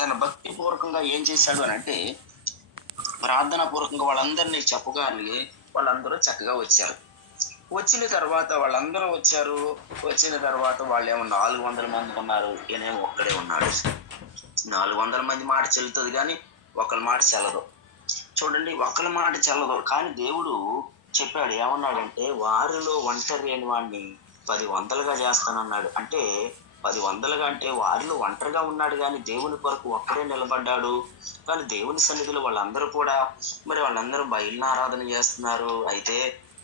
తన భక్తి పూర్వకంగా ఏం చేశాడు అని అంటే, ప్రార్థనా పూర్వకంగా వాళ్ళందరినీ చెప్పగానే వాళ్ళందరూ చక్కగా వచ్చారు. వచ్చిన తర్వాత వాళ్ళందరూ వచ్చారు. వచ్చిన తర్వాత వాళ్ళేమో 400 మంది ఉన్నారు. ఈయనేమో ఒక్కడే ఉన్నాడు. 400 మంది మాట చెల్లుతుంది కానీ ఒకళ్ళ మాట చెల్లదు. చూడండి, ఒకళ్ళ మాట చెల్లదు. కానీ దేవుడు చెప్పాడు, ఏమన్నాడంటే, వారిలో ఒంటరి అయిన వాడిని 10 వందలుగా చేస్తానన్నాడు. అంటే 10 వందలుగా అంటే వారిలో ఒంటరిగా ఉన్నాడు కానీ దేవుని కొరకు ఒక్కడే నిలబడ్డాడు. కానీ దేవుని సన్నిధిలో వాళ్ళందరూ కూడా వాళ్ళందరూ బయలుని ఆరాధన చేస్తున్నారు. అయితే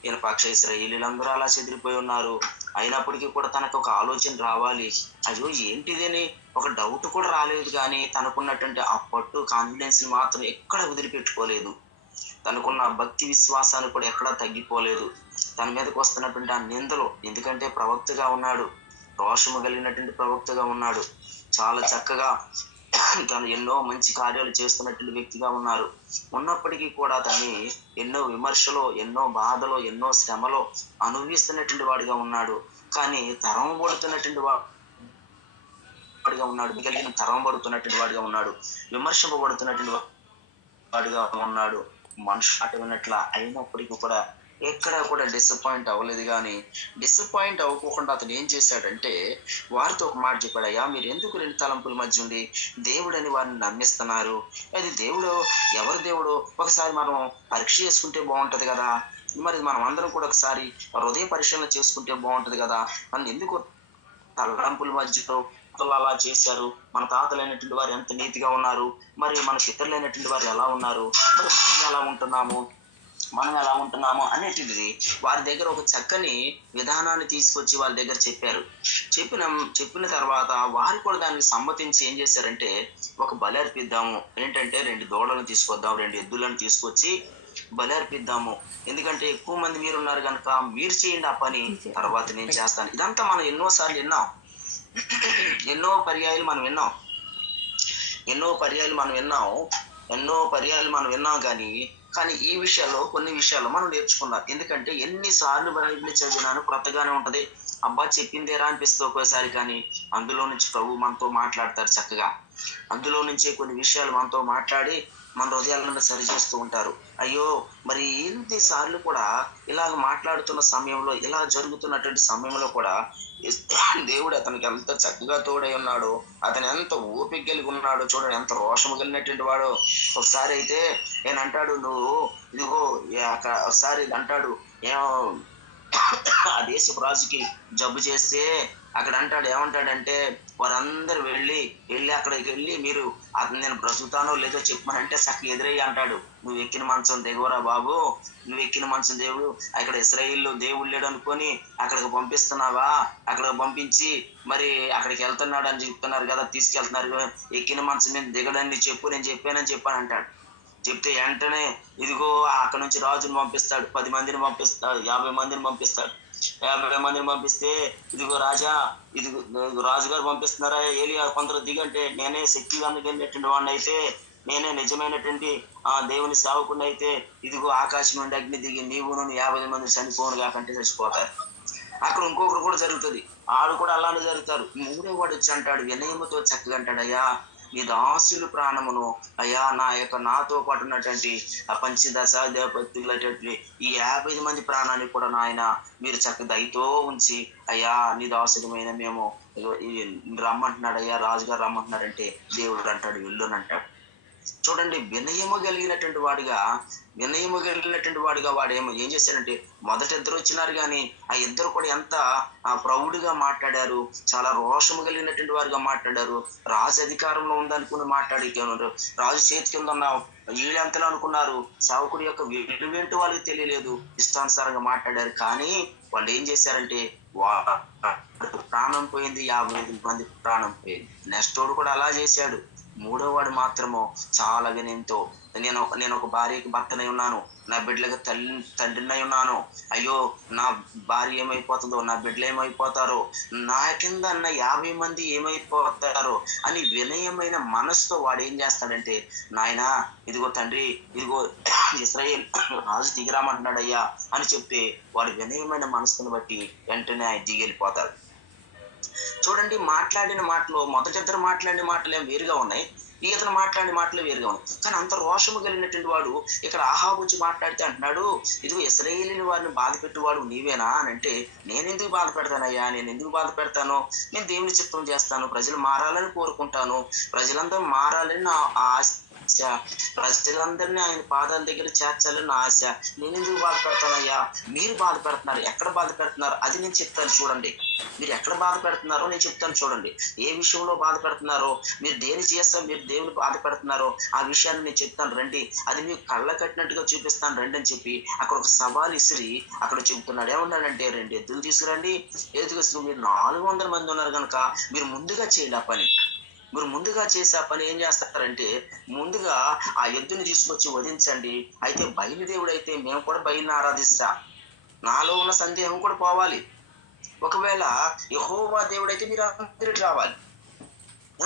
ఈయన పక్ష ఇశ్రాయేలీయులందరూ అలా చెదిరిపోయి ఉన్నారు. అయినప్పటికీ కూడా తనకు ఒక ఆలోచన రావాలి. అయ్యో ఏంటిదని ఒక డౌట్ కూడా రాలేదు. కానీ తనకున్నటువంటి ఆ పట్టు కాన్ఫిడెన్స్ ని మాత్రం ఎక్కడ వదిలిపెట్టుకోలేదు. తనకున్న భక్తి విశ్వాసాన్ని కూడా ఎక్కడా తగ్గిపోలేదు. తన మీదకి వస్తున్నటువంటి ఆ నిందలు, ఎందుకంటే ప్రవక్తగా ఉన్నాడు, రోషము కలిగినటువంటి ప్రవక్తగా ఉన్నాడు, చాలా చక్కగా తను ఎన్నో మంచి కార్యాలు చేస్తున్నటువంటి వ్యక్తిగా ఉన్నప్పటికీ కూడా తన్ని ఎన్నో విమర్శలో, ఎన్నో బాధలో, ఎన్నో శ్రమలో అనుభవిస్తున్నటువంటి వాడిగా ఉన్నాడు. కానీ తరమబడుతున్నటువంటి వాడిగా ఉన్నాడు, మిగిలిన తరమబడుతున్నటువంటి వాడిగా ఉన్నాడు, విమర్శింపబడుతున్నటువంటి వాడిగా ఉన్నాడు. మనుషు మాట విన్నట్ల అయినప్పటికీ కూడా ఎక్కడ కూడా డిసప్పాయింట్ అవ్వలేదు. కానీ డిసప్పాయింట్ అవ్వకుండా అతను ఏం చేశాడంటే, వారితో ఒక మాట చెప్పాడు, అయ్యా మీరు ఎందుకు 2 తలంపుల మధ్య ఉండి దేవుడని వారిని నమ్మిస్తున్నారు? అది దేవుడు ఎవరు దేవుడు ఒకసారి మనం పరీక్ష చేసుకుంటే బాగుంటది కదా. మరి మనం అందరం కూడా ఒకసారి హృదయ పరిశీలన చేసుకుంటే బాగుంటది కదా. మనం ఎందుకు తలంపుల మధ్యతో అలా చేశారు? మన తాతలైనటువంటి వారు ఎంత నీతిగా ఉన్నారు, మరి మన పితరులైనటువంటి వారు ఎలా ఉన్నారు, మరి మనం ఎలా ఉంటున్నాము అనేటిది వారి దగ్గర ఒక చక్కని విధానాన్ని తీసుకొచ్చి వాళ్ళ దగ్గర చెప్పారు. చెప్పిన తర్వాత వారు కూడా దానికి సమ్మతించి ఏం చేశారంటే, ఒక బలి అర్పిద్దాము. ఏంటంటే 2 దూడలను తీసుకొద్దాం, 2 ఎద్దులను తీసుకొచ్చి బలి అర్పిద్దాము. ఎందుకంటే ఎక్కువ మంది మీరున్నారు కనుక మీరు చేయండి ఆ పని, తర్వాత నేను చేస్తాను. ఇదంతా మనం ఎన్నోసార్లు విన్నాం, ఎన్నో పర్యాయాలు మనం విన్నాం. కానీ ఈ విషయాల్లో కొన్ని విషయాలు మనం నేర్చుకున్నాం. ఎందుకంటే ఎన్నిసార్లు బైబిల్ చదివినాను కొత్తగానే ఉంటది, అబ్బా చెప్పిందేరా అనిపిస్తుంది ఒక్కోసారి. కానీ అందులో నుంచి ప్రభు మనతో మాట్లాడతారు చక్కగా. అందులో నుంచే కొన్ని విషయాలు మనతో మాట్లాడి మన హృదయాలను సరి చేస్తూ ఉంటారు. అయ్యో మరి ఎన్నిసార్లు కూడా ఇలాగ మాట్లాడుతున్న సమయంలో, ఇలా జరుగుతున్నటువంటి సమయంలో కూడా దేవుడు అతనికి ఎంత చక్కగా తోడై ఉన్నాడు, అతను ఎంత ఓపిక కలిగి ఉన్నాడు. చూడండి, ఎంత రోషము కలిగినటువంటి వాడు. ఒకసారి అయితే నేను అంటాడు, నువ్వు ఇదిగో అక్కడ ఒకసారి అంటాడు, ఏమో ఆ దేశపు రాజుకి జబ్బు చేస్తే అక్కడ అంటాడు, ఏమంటాడంటే, వారందరూ వెళ్ళి అక్కడికి వెళ్ళి మీరు నేను బ్రతుకుతానో లేదో చెప్పమనంటే చక్కగా ఎదురయ్యి అంటాడు, నువ్వు ఎక్కిన మంచం దిగవరా బాబు, నువ్వు ఎక్కిన మంచం దేవుడు అక్కడ ఇశ్రాయేలు దేవుడు లేడు అనుకొని అక్కడికి పంపిస్తున్నావా? అక్కడికి పంపించి మరి అక్కడికి వెళ్తున్నాడు అని చెప్తున్నారు కదా, తీసుకెళ్తున్నారు, ఎక్కిన మంచం మీద దిగడని చెప్పు, నేను చెప్పాను అంటాడు. చెప్తే వెంటనే ఇదిగో అక్కడ నుంచి రాజుని పంపిస్తాడు, 10 మందిని పంపిస్తాడు, 50 మందిని పంపిస్తాడు. 50 మందిని పంపిస్తే, ఇదిగో రాజా, ఇదిగో రాజుగారు పంపిస్తున్నారా, ఏలియా కొందరు దిగంటే, నేనే శక్తివంతమైనటువంటి వాడిని అయితే, నేనే నిజమైనటువంటి ఆ దేవుని సేవకుడిని అయితే, ఇదిగో ఆకాశం నుండి అగ్ని దిగి నీవును 50 మంది చనిపోను కాకంటే చచ్చిపోతారు. అక్కడ ఇంకొకరు కూడా జరుగుతుంది, ఆడు కూడా అలానే జరుగుతారు. 3వ వాడు వచ్చి అంటాడు, వినయముతో చక్కగా అంటాడు, అయ్యా నీ దాసులు ప్రాణమును, అయ్యా నాతో పాటు ఉన్నటువంటి ఆ పంచదశ దేవపత్తులటువంటి ఈ 50 మంది ప్రాణాన్ని కూడా నాయన మీరు చక్కగా దయతో ఉంచి, అయ్యా నీ దాసులమైన మేము రమ్మంటున్నాడు, అయ్యా రాజుగారు రమ్మంటున్నారంటే దేవుడు అంటాడు వెళ్ళునంటాడు. చూడండి, వినయము కలిగినటువంటి వాడిగా వాడు ఏం చేశాడంటే, మొదట 2 వచ్చినారు కానీ ఆ 2 కూడా ఎంత ప్రౌడ్గా మాట్లాడారు, చాలా రోషము కలిగినటువంటి వారిగా మాట్లాడారు. రాజు అధికారంలో ఉందనుకుని మాట్లాడుతున్నారు, రాజు చేతి కింద ఉన్న వీళ్ళంతలో అనుకున్నారు, సేవకుడి యొక్క విలువేంటో వాళ్ళకి తెలియలేదు, ఇష్టానుసారంగా మాట్లాడారు. కానీ వాళ్ళు ఏం చేశారంటే, ప్రాణం పోయింది, 50 మంది ప్రాణం పోయింది. నెక్స్ట్ వాడు కూడా అలా చేశాడు. 3వ వాడు మాత్రము చాలా వినయంతో, నేను ఒక భార్యకి భర్తనై ఉన్నాను, నా బిడ్డలకు తండ్రినై ఉన్నాను, అయ్యో నా భార్య ఏమైపోతుందో, నా బిడ్డలు ఏమైపోతారో, నా కింద అన్న 50 మంది ఏమైపోతారో అని వినయమైన మనసుతో వాడు ఏం చేస్తాడంటే, నాయన ఇదిగో తండ్రి, ఇదిగో ఇశ్రాయేల్ రాజు దిగిరామంటున్నాడు అయ్యా అని చెప్తే, వాడు వినయమైన మనసుని బట్టి వెంటనే దిగి వెళ్ళిపోతాడు. చూడండి, మాట్లాడిన మాటలు మొదటిద్దరు మాట్లాడిన మాటలు ఏం వేరుగా ఉన్నాయి, ఈతను మాట్లాడిన మాటలు వేరుగా ఉన్నాయి. కానీ అంత రోషము కలిగినటువంటి వాడు ఇక్కడ ఆహాబు వచ్చి మాట్లాడితే అంటున్నాడు, ఇదిగో ఇశ్రాయేలీయుల వారిని బాధ పెట్టువాడు నీవేనా అని అంటే, నేను ఎందుకు బాధ పెడతానయ్యా, నేను ఎందుకు బాధ పెడతాను, నేను దేవుని చిత్తం చేస్తాను, ప్రజలు మారాలని కోరుకుంటాను, ప్రజలందరూ మారాలని నా ఆశ, ప్రజలందరినీ ఆయన పాదాల దగ్గర చేర్చాలని నా ఆశ. నేను ఎందుకు బాధపడతానయ్యా, మీరు బాధపడుతున్నారు, ఎక్కడ బాధపడుతున్నారు అది నేను చెప్తాను చూడండి. మీరు ఎక్కడ బాధపడుతున్నారో నేను చెప్తాను చూడండి. ఏ విషయంలో బాధపడుతున్నారో, మీరు దేని చేస్తాం, మీరు దేవుని బాధపడుతున్నారో ఆ విషయాన్ని నేను చెప్తాను రండి, అది మీకు కళ్ళ కట్టినట్టుగా చూపిస్తాను రండి అని చెప్పి అక్కడ ఒక సవాల్ ఇసిరి అక్కడ చెబుతున్నాడు. ఏమన్నాడంటే, 2 ఎద్దులు తీసుకురండి, ఎదుగు మీరు 400 మంది ఉన్నారు కనుక మీరు ముందుగా చేయండి ఆ పని. మీరు ముందుగా చేసే ఆ పని ఏం చేస్తారంటే, ముందుగా ఆ ఎద్దుని తీసుకొచ్చి వధించండి, అయితే బయలుదేవుడు అయితే మేము కూడా బయలుని ఆరాధిస్తా, నాలో ఉన్న సందేహం కూడా పోవాలి, ఒకవేళ యెహోవా దేవుడైతే మీరు అందరికి రావాలి.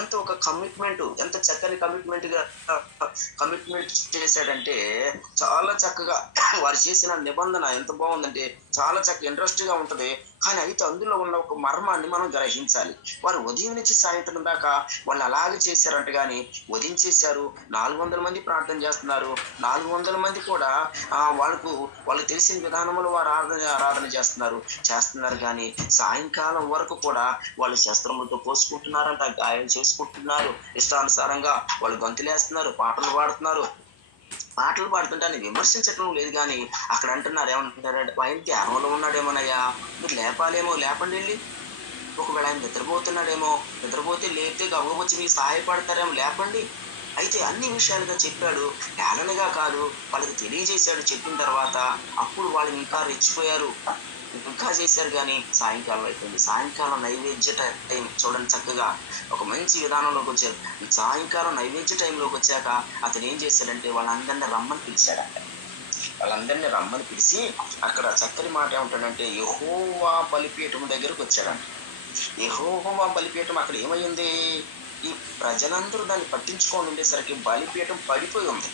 ఎంత ఒక కమిట్మెంట్, ఎంత చక్కని కమిట్మెంట్ చేశాడంటే చాలా చక్కగా వారు చేసిన నిబంధన ఎంత బాగుందంటే చాలా చక్కగా ఇంట్రెస్ట్ గా ఉంటది. కానీ అయితే అందులో ఉన్న ఒక మర్మాన్ని మనం గ్రహించాలి. వారు ఉదయం నుంచి సాయంత్రం దాకా వాళ్ళు అలాగే చేశారంట, కానీ వధించేశారు. 400 మంది ప్రార్థన చేస్తున్నారు, 400 మంది కూడా వాళ్ళు తెలిసిన విధానంలో వారు ఆరాధన చేస్తున్నారు కానీ సాయంకాలం వరకు కూడా వాళ్ళు శస్త్రములతో పోసుకుంటున్నారంట, గాయం చేసుకుంటున్నారు, ఇష్టానుసారంగా వాళ్ళు గంతులేస్తున్నారు, పాటలు పాడుతుంటే విమర్శించటం లేదు, కానీ అక్కడ అంటున్నారు, ఏమంటున్నారంటే, ఆయన ధ్యానంలో ఉన్నాడేమోనయ్యా, మీరు లేపాలేమో, లేపండి వెళ్ళి, ఒకవేళ ఆయన నిద్రపోతే లేపితే గవ్వచ్చి మీకు సహాయపడతారేమో, లేపండి. అయితే అన్ని విషయాలుగా చెప్పాడు, హేళనగా కాదు, వాళ్ళకి తెలియజేశాడు. చెప్పిన తర్వాత అప్పుడు వాళ్ళు ఇంకా రెచ్చిపోయారు, ఇంకా చేశారు. కానీ సాయంకాలం అయిపోయింది. సాయంకాలం నైవేద్య టైం చూడండి, చక్కగా ఒక మంచి విధానంలోకి వచ్చారు. సాయంకాలం నైవేద్య టైంలోకి వచ్చాక అతను ఏం చేశాడంటే వాళ్ళందరినీ రమ్మని పిలిచాడంట. వాళ్ళందరినీ రమ్మని పిలిచి అక్కడ చక్కని మాట ఏమంటాడంటే, యెహోవా బలిపీఠం దగ్గరకు వచ్చాడంట. యెహోవా బలిపీఠం అక్కడ ఏమైంది, ఈ ప్రజలందరూ దాన్ని పట్టించుకొని ఉండేసరికి బలిపీఠం పడిపోయి ఉంది.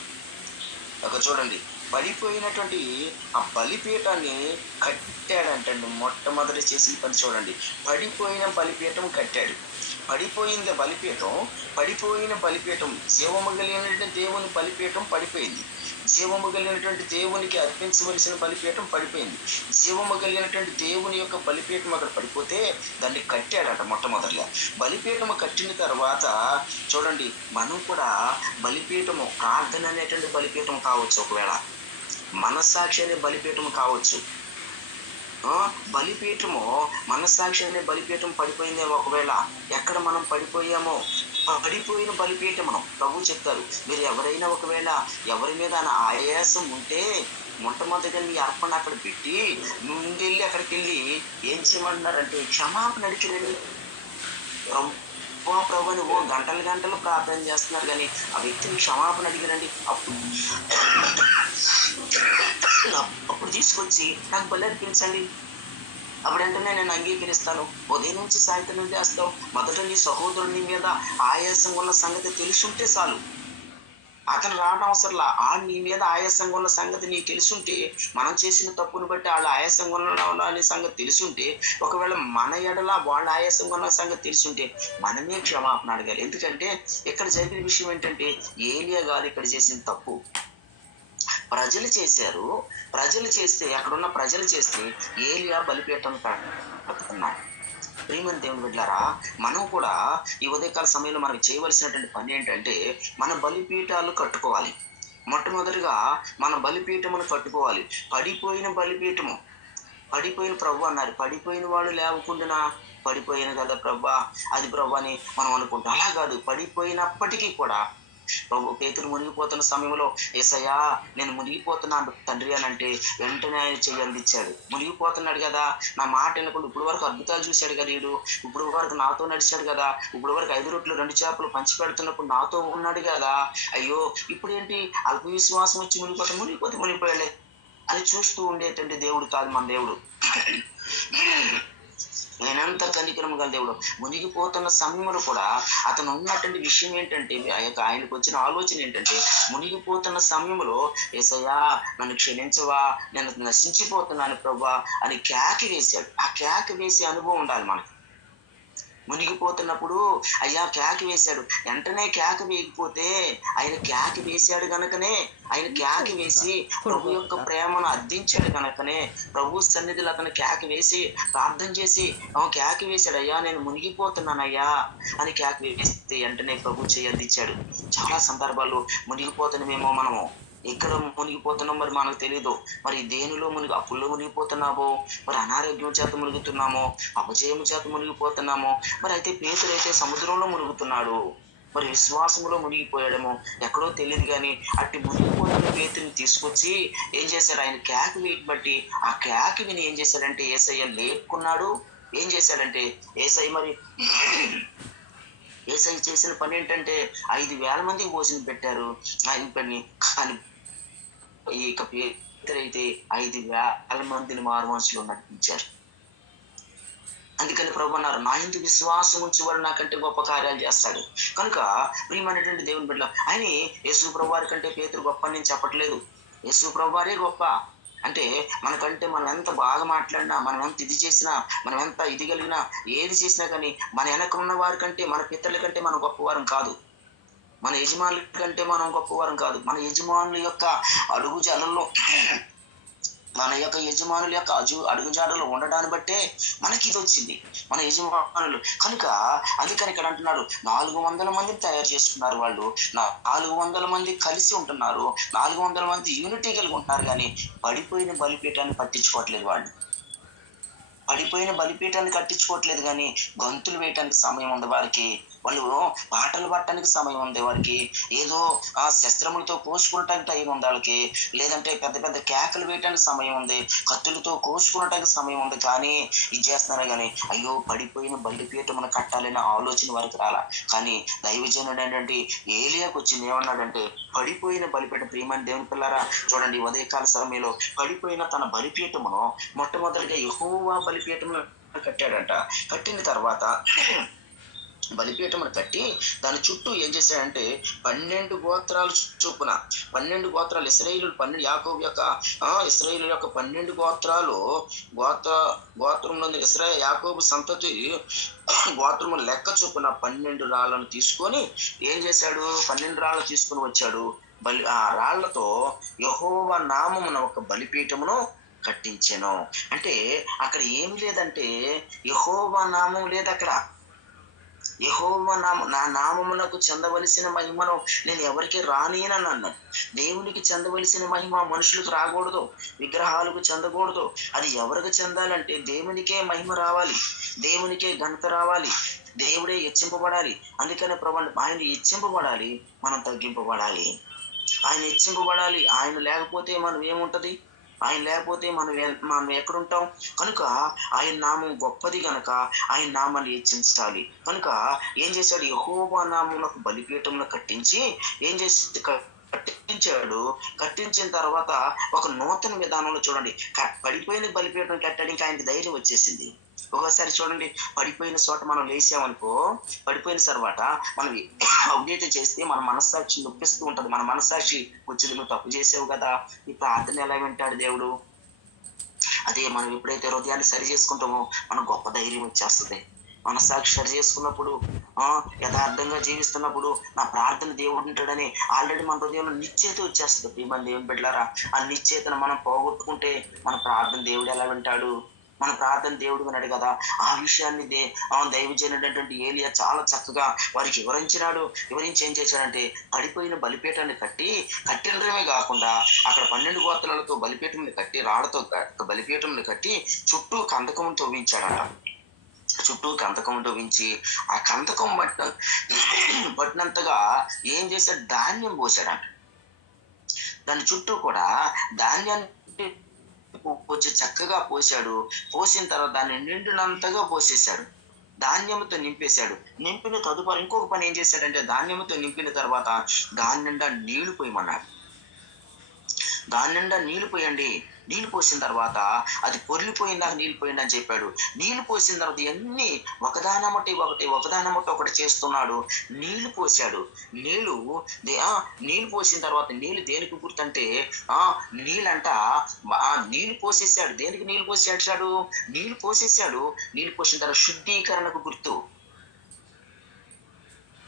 అక్కడ చూడండి, పడిపోయినటువంటి ఆ బలిపీఠాన్ని కట్టాడంటండి. మొట్టమొదటి చేసిన పని చూడండి, పడిపోయిన బలిపీఠం కట్టాడు. పడిపోయిన బలిపీఠం జీవము కలిగినటువంటి దేవుని బలిపీఠం పడిపోయింది. జీవము కలిగినటువంటి దేవునికి అర్పించవలసిన బలిపీఠం పడిపోయింది. జీవము కలిగినటువంటి దేవుని యొక్క బలిపీఠం అక్కడ పడిపోతే దాన్ని కట్టాడట. మొట్టమొదటిగా బలిపీఠము కట్టిన తర్వాత చూడండి, మనం కూడా బలిపీఠము, ప్రార్థన అనేటువంటి బలిపీఠం కావచ్చు, ఒకవేళ మనస్సాక్షి అనే బలిపీఠం కావచ్చు. బలిపీఠము, మనస్సాక్షి అనే బలిపీఠం పడిపోయిందే. ఒకవేళ ఎక్కడ మనం పడిపోయామో, పడిపోయిన బలిపీఠమును ప్రభు చెప్తారు, మీరు ఎవరైనా ఒకవేళ ఎవరి మీద ఆయాసం ఉంటే మొట్టమొదటిగా మీ అర్పణ అక్కడ పెట్టి ముందెళ్ళి అక్కడికి వెళ్ళి ఏం చేయమంటున్నారంటే, క్షమాపణ అడిగిరండి. ప్రభు నువ్వు గంటలు ప్రార్థన చేస్తున్నారు, కానీ ఆ వ్యక్తిని క్షమాపణ అడిగిరండి. అప్పుడు తీసుకొచ్చి నాకు బలి అర్పించండి, అప్పుడంటేనే నేను అంగీకరిస్తాను. ఉదయం నుంచి సాయంత్రం చేస్తావు, మొదట నీ సహోదరుని మీద ఆయాసం ఉన్న సంగతి తెలుసుంటే చాలు, అతను రావడం అవసరంలా. నీ మీద ఆయాసంగా ఉన్న సంగతి నీకు తెలుసుంటే, మనం చేసిన తప్పును బట్టి వాళ్ళు ఆయాసంగా ఉన్న అనే సంగతి తెలుసుంటే, ఒకవేళ మన ఎడల వాళ్ళు ఆయాసంగా ఉన్న సంగతి తెలుసుంటే మనమే క్షమాపణ అడగాలి. ఎందుకంటే ఇక్కడ జరిగిన విషయం ఏంటంటే, ఏలియా గారు ఇక్కడ చేసిన తప్పు ప్రజలు చేశారు. ప్రజలు చేస్తే, అక్కడున్న ప్రజలు చేస్తే ఏలియా బలిపీఠం కట్టుకున్నాడు. ప్రియమైన దేవుని బిడ్డలారా, మనం కూడా ఈ ఉదయకాల సమయంలో మనకు చేయవలసినటువంటి పని ఏంటంటే, మన బలిపీఠాలు కట్టుకోవాలి. మొట్టమొదటిగా మన బలిపీఠమును కట్టుకోవాలి. పడిపోయిన బలిపీఠము, పడిపోయిన ప్రభు అన్నారు, పడిపోయిన వాడు లేవకుండా పడిపోయిన కదా ప్రభా, అది ప్రభు అని మనం అనుకుంటాం. అలా కాదు, పడిపోయినప్పటికీ కూడా ప్రభు పేతురు మునిగిపోతున్న సమయంలో, యేసయ్యా నేను మునిగిపోతున్నాను తండ్రి అని అంటే వెంటనే ఆయన చెయ్యి అందించాడు. మునిగిపోతున్నాడు కదా, నా మాట వినకుండా ఇప్పుడు వరకు అద్భుతాలు చూశాడు కదా, ఇప్పుడు వరకు నాతో నడిచాడు కదా, ఇప్పుడు వరకు 5 రొట్టెలు 2 చేపలు పంచి పెడుతున్నప్పుడు నాతో ఉన్నాడు కదా, అయ్యో ఇప్పుడు ఏంటి అల్ప విశ్వాసం వచ్చి మునిగిపోయాడే అని చూస్తూ ఉండేటువంటి దేవుడు కాదు మన దేవుడు. నేనంత కనికరం గల దేవుడు. మునిగిపోతున్న సమయంలో కూడా అతను ఉన్నటువంటి విషయం ఏంటంటే, ఆయనకు వచ్చిన ఆలోచన ఏంటంటే, మునిగిపోతున్న సమయంలో యేసయ్యా నన్ను క్షమించవా, నేను నశించిపోతున్నాను ప్రభా అని కేక వేశాడు. ఆ కేక వేసే అనుభవం ఉండాలి మనకి. మునిగిపోతున్నప్పుడు అయ్యా కేక వేశాడు. వెంటనే కేక వేయకపోతే ఆయన కేక వేశాడు గనుకనే, ఆయన కేక వేసి ప్రభు యొక్క ప్రేమను అర్థించాడు గనుకనే ప్రభు సన్నిధిలో అతను కేక వేసి ప్రార్థన చేసి కేక వేశాడు, అయ్యా నేను మునిగిపోతున్నానయ్యా అని కేక వేస్తే వెంటనే ప్రభు చేయి అందించాడు. చాలా సందర్భాల్లో మునిగిపోతున్నామేమో మనము, ఎక్కడ మునిగిపోతున్నాం మరి మనకు తెలీదు. మరి దేనిలో అప్పుల్లో మునిగిపోతున్నామో, మరి అనారోగ్యం చేత మునుగుతున్నామో, అపజయము చేత మునిగిపోతున్నామో. మరి అయితే పేతురు అయితే సముద్రంలో మునుగుతున్నాడు, మరి విశ్వాసంలో మునిగిపోయాడేమో ఎక్కడో తెలియదు. కానీ అట్టి మునిగిపోతున్న పేతుని తీసుకొచ్చి ఏం చేశాడు, ఆయన కేక వేయటి బట్టి ఆ కేక విని ఏం చేశాడంటే యేసయ్య లేపుకున్నాడు. ఏం చేశాడంటే యేసయ్య చేసిన పని ఏంటంటే 5,000 మందికి భోజనం పెట్టారు ఆయన పని. కానీ ఇక పేతురైతే 5,000 మందిని మారు మనసులో నడిపించారు. అందుకని ప్రభు అన్నారు, నా యందు విశ్వాసం ఉంచి వాడు నాకంటే గొప్ప కార్యాలు చేస్తాడు. కనుక ప్రియమైనటువంటి దేవుని బిడ్డలు, ఆయన యేసు ప్రభు వారి కంటే పేతురు గొప్ప అని నేను చెప్పట్లేదు. యేసు ప్రభు వారే గొప్ప. అంటే మనకంటే మనం ఎంత బాగా మాట్లాడినా, మనం ఎంత ఇది చేసినా, మనం ఎంత ఇది కలిగినా, ఏది చేసినా కానీ మన వెనక ఉన్న వారి కంటే, మన పితరుల కంటే మనం గొప్పవారం కాదు. మన యజమానుల కంటే మనం గొప్పవారం కాదు. మన యజమానుల యొక్క అడుగుజాడల్లో, మన యొక్క యజమానుల యొక్క అడుగుజాడలో ఉండడాన్ని బట్టే మనకి ఇది వచ్చింది, మన యజమానులు. కనుక అందుకని ఇక్కడ అంటున్నాడు, 400 మందిని తయారు చేసుకున్నారు వాళ్ళు, 400 మంది కలిసి ఉంటున్నారు, 400 మంది యూనిటీ కలిగి ఉంటున్నారు. కానీ పడిపోయిన బలిపీఠాన్ని పట్టించుకోవట్లేదు వాళ్ళు. పడిపోయిన బలిపీఠాన్ని కట్టించుకోవట్లేదు. కానీ గంతులు వేయటానికి సమయం ఉంది వారికి, వాళ్ళు పాటలు పట్టడానికి సమయం ఉంది వారికి, ఏదో ఆ శస్త్రములతో కోసుకునటానికి టైం ఉంది వాళ్ళకి, లేదంటే పెద్ద పెద్ద కేకలు వేయటానికి సమయం ఉంది, కత్తులతో కోసుకునటానికి సమయం ఉంది. కానీ ఇది చేస్తున్నారు. కానీ అయ్యో పడిపోయిన బలిపీఠమును కట్టాలనే ఆలోచన వారికి రాలా. కానీ దైవజనుడు ఏంటంటే ఏలియాకు వచ్చింది, ఏమన్నాడంటే పడిపోయిన బలిపీఠం. ప్రియమైన దేవుని పిల్లారా చూడండి, ఉదయకాల సమయంలో పడిపోయిన తన బలిపీఠమును మొట్టమొదటిగా యెహోవా బలిపీఠమును కట్టాడంట. కట్టిన తర్వాత బలిపీఠమును కట్టి దాని చుట్టూ ఏం చేశాడంటే 12 గోత్రాలు చొప్పున, 12 గోత్రాలు ఇశ్రాయేలు 12 యాకోబు యొక్క ఇశ్రాయేలు యొక్క 12 గోత్రాలు గోత్రంలో యాకోబు సంతతి గోత్రము లెక్క చొప్పున 12 రాళ్లను తీసుకొని ఏం చేశాడు, 12 రాళ్ళు తీసుకొని వచ్చాడు. ఆ రాళ్లతో యెహోవా నామమున ఒక బలిపీఠమును కట్టించెను. అంటే అక్కడ ఏమి లేదంటే యెహోవా నామం లేదు అక్కడ. యెహోవా నా నామమునకు చెందవలసిన మహిమను నేను ఎవరికి రానియనని అన్నాడు. దేవునికి చెందవలసిన మహిమ మనుషులకు రాకూడదు, విగ్రహాలకు చెందకూడదు. అది ఎవరికి చెందాలంటే దేవునికే మహిమ రావాలి, దేవునికే ఘనత రావాలి, దేవుడే హెచ్చింపబడాలి. అందుకనే ప్రభు ఆయన హెచ్చింపబడాలి, మనం తగ్గింపబడాలి. ఆయన హెచ్చింపబడాలి. ఆయన లేకపోతే మనం ఏముంటది, ఆయన లేకపోతే మనం ఎక్కడుంటాం. కనుక ఆయన నామం గొప్పది కనుక ఆయన నామాన్ని హెచ్చించాలి. కనుక ఏం చేశాడు, యెహోవా నామమునకు బలిపీఠమును కట్టించి ఏం చేసి కట్టించాడు. కట్టించిన తర్వాత ఒక నూతన విధానంలో చూడండి, పడిపోయిన బలిపీఠం కట్టడానికి ఇంకా ఆయనకి ధైర్యం వచ్చేసింది. ఒకసారి చూడండి, పడిపోయిన చోట మనం లేసామనుకో, పడిపోయిన తర్వాత మనం అవినీతి చేస్తే మన మనస్సాక్షి నొప్పిస్తూ ఉంటది. మన మనస్సాక్షి వచ్చి నువ్వు తప్పు చేసావు కదా, ఈ ప్రార్థన ఎలా వింటాడు దేవుడు. అదే మనం ఎప్పుడైతే హృదయాన్ని సరి చేసుకుంటామో మనం గొప్ప ధైర్యం వచ్చేస్తుంది. మనస్సాక్షి సరి చేసుకున్నప్పుడు, యథార్థంగా జీవిస్తున్నప్పుడు నా ప్రార్థన దేవుడు ఉంటాడని ఆల్రెడీ మన హృదయంలో నిశ్చేత వచ్చేస్తుంది. ప్రియమైన దేవుని బిడ్డలారా, ఆ నిశ్చేతను మనం పోగొట్టుకుంటే మన ప్రార్థన దేవుడు ఎలా వింటాడు, మన ప్రార్థన దేవుడు విన్నాడు కదా. ఆ విషయాన్ని దైవజనుడైనటువంటి ఏలియా చాలా చక్కగా వారికి వివరించి ఏం చేశాడంటే పడిపోయిన బలిపీఠాన్ని కట్టినమే కాకుండా అక్కడ 12 గోత్రాలతో బలిపీఠంని కట్టి, రాళ్లతో బలిపీఠంని కట్టి చుట్టూ కందకం తవ్వించాడట. చుట్టూ కందకం తవ్వించి ఆ కందకం పట్టినంతగా ఏం చేశాడు, ధాన్యం పోసాడంట. దాని చుట్టూ కూడా ధాన్యాన్ని వచ్చి చక్కగా పోసాడు. పోసిన తర్వాత దాన్ని నిండినంతగా పోసేశాడు, ధాన్యముతో నింపేశాడు. నింపిన తదుపరి ఇంకొక పని ఏం చేశాడంటే ధాన్యముతో నింపిన తర్వాత దాని నిండా నీళ్లు పోయమన్నాడు. దాని నిండా నీళ్లు పోయండి. నీళ్లు పోసిన తర్వాత అది పొర్లిపోయిందాక నీళ్లు పోయింది అని చెప్పాడు. నీళ్లు పోసిన తర్వాత ఇవన్నీ ఒకదానమ్మటి ఒకటి చేస్తున్నాడు. నీళ్లు పోసాడు. నీళ్లు పోసిన తర్వాత నీళ్లు దేనికి గుర్తంటే నీళ్ళంట నీళ్లు పోసేసాడు. దేనికి నీళ్లు పోసేసాడు? నీళ్లు పోసేసాడు. నీళ్లు పోసిన తర్వాత శుద్ధీకరణకు గుర్తు.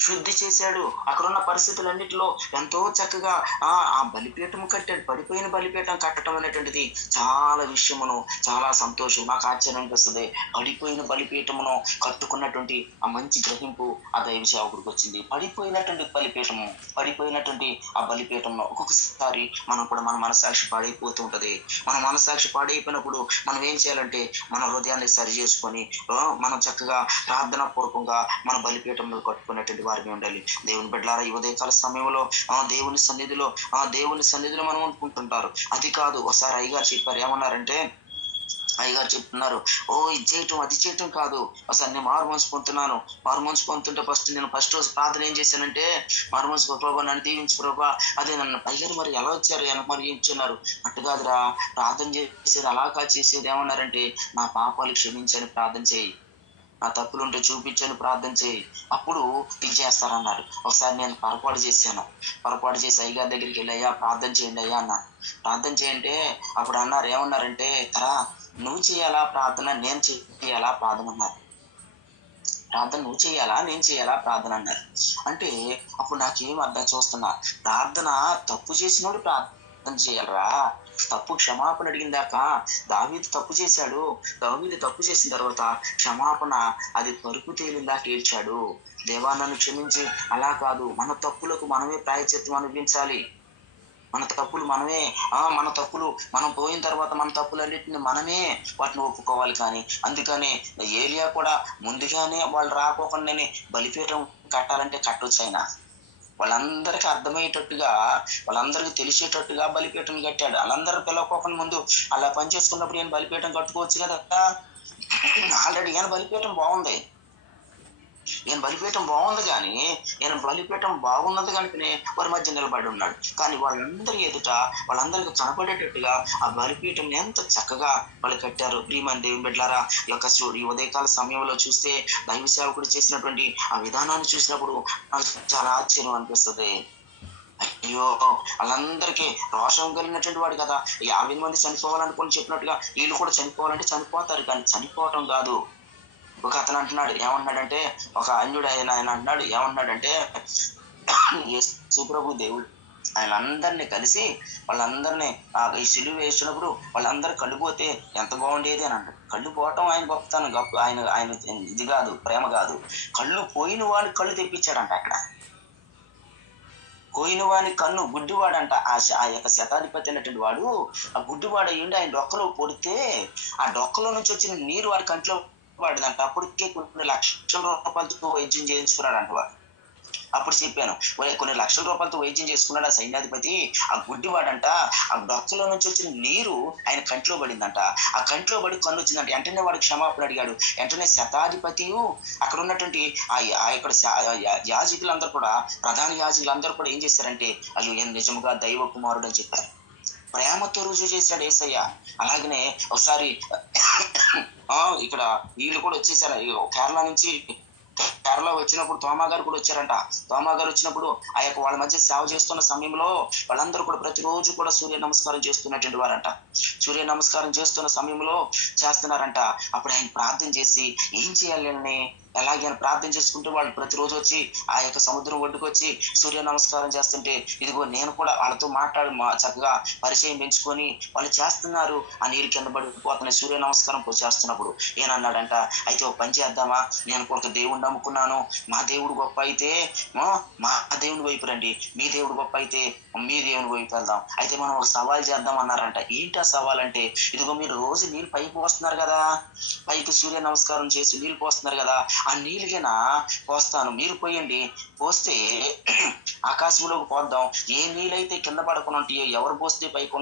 శుద్ధి చేశాడు. అక్కడున్న పరిస్థితులన్నిటిలో ఎంతో చక్కగా ఆ బలిపీఠం కట్టాడు. పడిపోయిన బలిపీఠం కట్టడం అనేటువంటిది చాలా విషయమును, చాలా సంతోషం. నాకు ఆశ్చర్యం అనిపిస్తుంది. పడిపోయిన బలిపీఠమును కట్టుకున్నటువంటి ఆ మంచి గ్రహింపు ఆ దైవ సేవకుడికి వచ్చింది. పడిపోయినటువంటి ఆ బలిపీఠంలో ఒక్కొక్కసారి మనం కూడా మన మనసాక్షి పాడైపోతూ ఉంటది. మన మనసాక్షి పాడైపోయినప్పుడు మనం ఏం చేయాలంటే మన హృదయాన్ని సరి చేసుకొని మనం చక్కగా ప్రార్థనా పూర్వకంగా మన బలిపీఠంలో కట్టుకున్నటువంటి వారిని ఉండాలి. దేవుని బిడ్డలారా, ఈ ఉదయకాల సమయంలో దేవుని సన్నిధిలో మనం అనుకుంటుంటారు. అది కాదు. ఒకసారి అయ్యగారు చెప్పారు. ఏమన్నారంటే, అయ్యగారు చెప్తున్నారు, ఇది చేయటం అది చేయటం కాదు, అసలు నేను మారుమనసు పొందుతుంటే ఫస్ట్ రోజు ప్రార్థన ఏం చేశానంటే, మారుమనసు ప్రభా నన్ను దీవించు ప్రభా. అదే నన్ను అయ్యగారు మరి ఎలా వచ్చారు, మరి ఏం ఇచ్చున్నారు అట్టు కాదురా, ప్రార్థన చేసేది అలా కాదు చేసేది. ఏమన్నారంటే, నా పాపాలు క్షమించని ప్రార్థన చేయి, నా తప్పులుంటే చూపించని ప్రార్థన చేయి, అప్పుడు ఇది చేస్తారన్నారు. ఒకసారి నేను పొరపాటు చేసి అయ్యగారి దగ్గరికి వెళ్ళి, అయ్యా ప్రార్థన చేయండి అయ్యా అన్నాను. ప్రార్థన చేయంటే అప్పుడు అన్నారు, ఏమన్నారంటే, తరా నువ్వు చేయాలా ప్రార్థన, నేను చేయాలా ప్రార్థన అన్నారు. ప్రార్థన నువ్వు చేయాలా, నేను చేయాలా ప్రార్థన అన్నారు. అంటే అప్పుడు నాకేం అర్థం చూస్తున్నా, ప్రార్థన తప్పు చేసినోడు ప్రార్థన చేయాలరా. తప్పు క్షమాపణ అడిగిందాక దావీదు తప్పు చేశాడు. దావీదు తప్పు చేసిన తర్వాత క్షమాపణ అది పరుపు తేలిందాక ఏడ్చాడు. దేవా నన్ను క్షమించి. అలా కాదు, మన తప్పులకు మనమే ప్రాయశ్చిత్తం అనిపించాలి. మన తప్పులు మనం పోయిన తర్వాత మన తప్పులన్నింటినీ మనమే వాటిని ఒప్పుకోవాలి. కానీ అందుకనే ఏలియా కూడా ముందుగానే వాళ్ళు రాకోకుండానే బలిపీఠం కట్టాలంటే కట్టొచ్చు. ఆయన వాళ్ళందరికీ అర్థమయ్యేటట్టుగా, వాళ్ళందరికీ తెలిసేటట్టుగా బలిపీఠం కట్టాడు. వాళ్ళందరూ పిలవకోకుండా ముందు అలా పని చేసుకున్నప్పుడు నేను బలిపీఠం కట్టుకోవచ్చు కదా. ఆల్రెడీ ఈయన బలిపీఠం బాగుంది, కానీ ఈయన బలిపీఠం బాగున్నది కనుకనే వారి మధ్య నిలబడి ఉన్నాడు. కానీ వాళ్ళందరి ఎదుట వాళ్ళందరికీ కనపడేటట్టుగా ఆ బలిపీఠం ఎంత చక్కగా వాళ్ళు కట్టారు. ప్రియమైన దేవుని బిడ్డలారా, ఈ ఉదయకాల సమయంలో చూస్తే దైవ సేవకుడు చేసినటువంటి ఆ విధానాన్ని చూసినప్పుడు నాకు చాలా ఆశ్చర్యం అనిపిస్తుంది. అయ్యో, వాళ్ళందరికీ రోషం కలిగినటువంటి వాడు కదా. 50 మంది చనిపోవాలనుకుని చెప్పినట్టుగా వీళ్ళు కూడా చనిపోవాలంటే చనిపోతారు, కానీ చనిపోవటం కాదు. ఒక అతను అంటున్నాడు, ఏమన్నాడంటే, ఒక అన్యుడు ఆయన అంటున్నాడు, ఏమన్నాడంటే, యేసుప్రభు దేవుడు ఆయన అందరినీ కలిసి వాళ్ళందరినీ ఈ సిలువ వేసినప్పుడు వాళ్ళందరూ కళ్ళు పోతే ఎంత బాగుండేది అని అంటాడు. కళ్ళు పోవటం ఆయన గొప్పతనం, ఆయన ఇది కాదు, ప్రేమ కాదు. కళ్ళు పోయిన వాడిని కళ్ళు తెప్పించాడంట. అక్కడ పోయిన వాని కన్ను గుడ్డివాడంట. ఆ యొక్క శతాధిపతి అనేటువంటి వాడు ఆ గుడ్డివాడు అయ్యిండి. ఆయన డొక్కలో పొడితే ఆ డొక్కలో నుంచి వచ్చిన నీరు వాడి కంట్లో పడిందంట. అప్పటికే కొన్ని లక్షల రూపాయలతో వైద్యం చేయించుకున్నాడంట వాడు. అప్పుడు చెప్పాను, కొన్ని లక్షల రూపాయలతో వైద్యం చేసుకున్నాడు ఆ సైన్యాధిపతి. ఆ గుడ్డివాడంట ఆ డొక్కలో నుంచి వచ్చిన నీరు ఆయన కంట్లో పడిందంట. ఆ కంట్లో పడి కన్ను వచ్చిందంట. వెంటనే వాడు క్షమాపణ అడిగాడు. వెంటనే శతాధిపతి అక్కడ ఉన్నటువంటి ఇక్కడ యాజకులందరూ కూడా, ప్రధాన యాజకులందరూ కూడా ఏం చేశారంటే, అయ్యో ఈయన నిజముగా దైవ కుమారుడు అని చెప్పారు. ప్రేమతో రుజువు చేశాడు యేసయ్య. అలాగనే ఒకసారి ఇక్కడ వీళ్ళు కూడా వచ్చేసారు. కేరళ వచ్చినప్పుడు తోమా గారు కూడా వచ్చారంట. తోమా గారు వచ్చినప్పుడు ఆ యొక్క వాళ్ళ మధ్య సేవ చేస్తున్న సమయంలో వాళ్ళందరూ కూడా ప్రతిరోజు కూడా సూర్య నమస్కారం చేస్తున్నటువంటి వారంట. సూర్య నమస్కారం చేస్తున్న సమయంలో చేస్తున్నారంట. అప్పుడు ఆయన ప్రార్థన చేసి ఏం చేయాలని ఎలాగైనా ప్రార్థన చేసుకుంటూ వాళ్ళు ప్రతిరోజు వచ్చి ఆ యొక్క సముద్రం ఒడ్డుకు వచ్చి సూర్య నమస్కారం చేస్తుంటే, ఇదిగో నేను కూడా వాళ్ళతో మాట్లాడి చక్కగా పరిచయం పెంచుకొని వాళ్ళు చేస్తున్నారు. ఆ నీళ్ళు కింద పడిపోతున్నాయి సూర్య నమస్కారం చేస్తున్నప్పుడు. ఏనన్నాడంట, అయితే ఒక పని చేద్దామా, నేను ఒక దేవుడిని నమ్ముకున్నాను, మా దేవుడు గొప్ప అయితే మా దేవుని వైపు రండి, మీ దేవుడు గొప్ప అయితే మీ దేవుని వైపు వెళ్దాం, అయితే మనం ఒక సవాల్ చేద్దాం అన్నారంట. ఏంటి ఆ సవాల్ అంటే, ఇదిగో మీరు రోజు నీళ్ళు పైకి పోస్తున్నారు కదా, పైకి సూర్య నమస్కారం చేసి నీళ్ళు పోస్తున్నారు కదా, ఆ నీళ్ళకినా పోస్తాను, మీరు పోయండి. పోస్తే ఆకాశంలోకి పోద్దాం. ఏ నీళ్ళైతే కింద పడకుండా ఉంటాయో, ఎవరు పోస్తే పైకి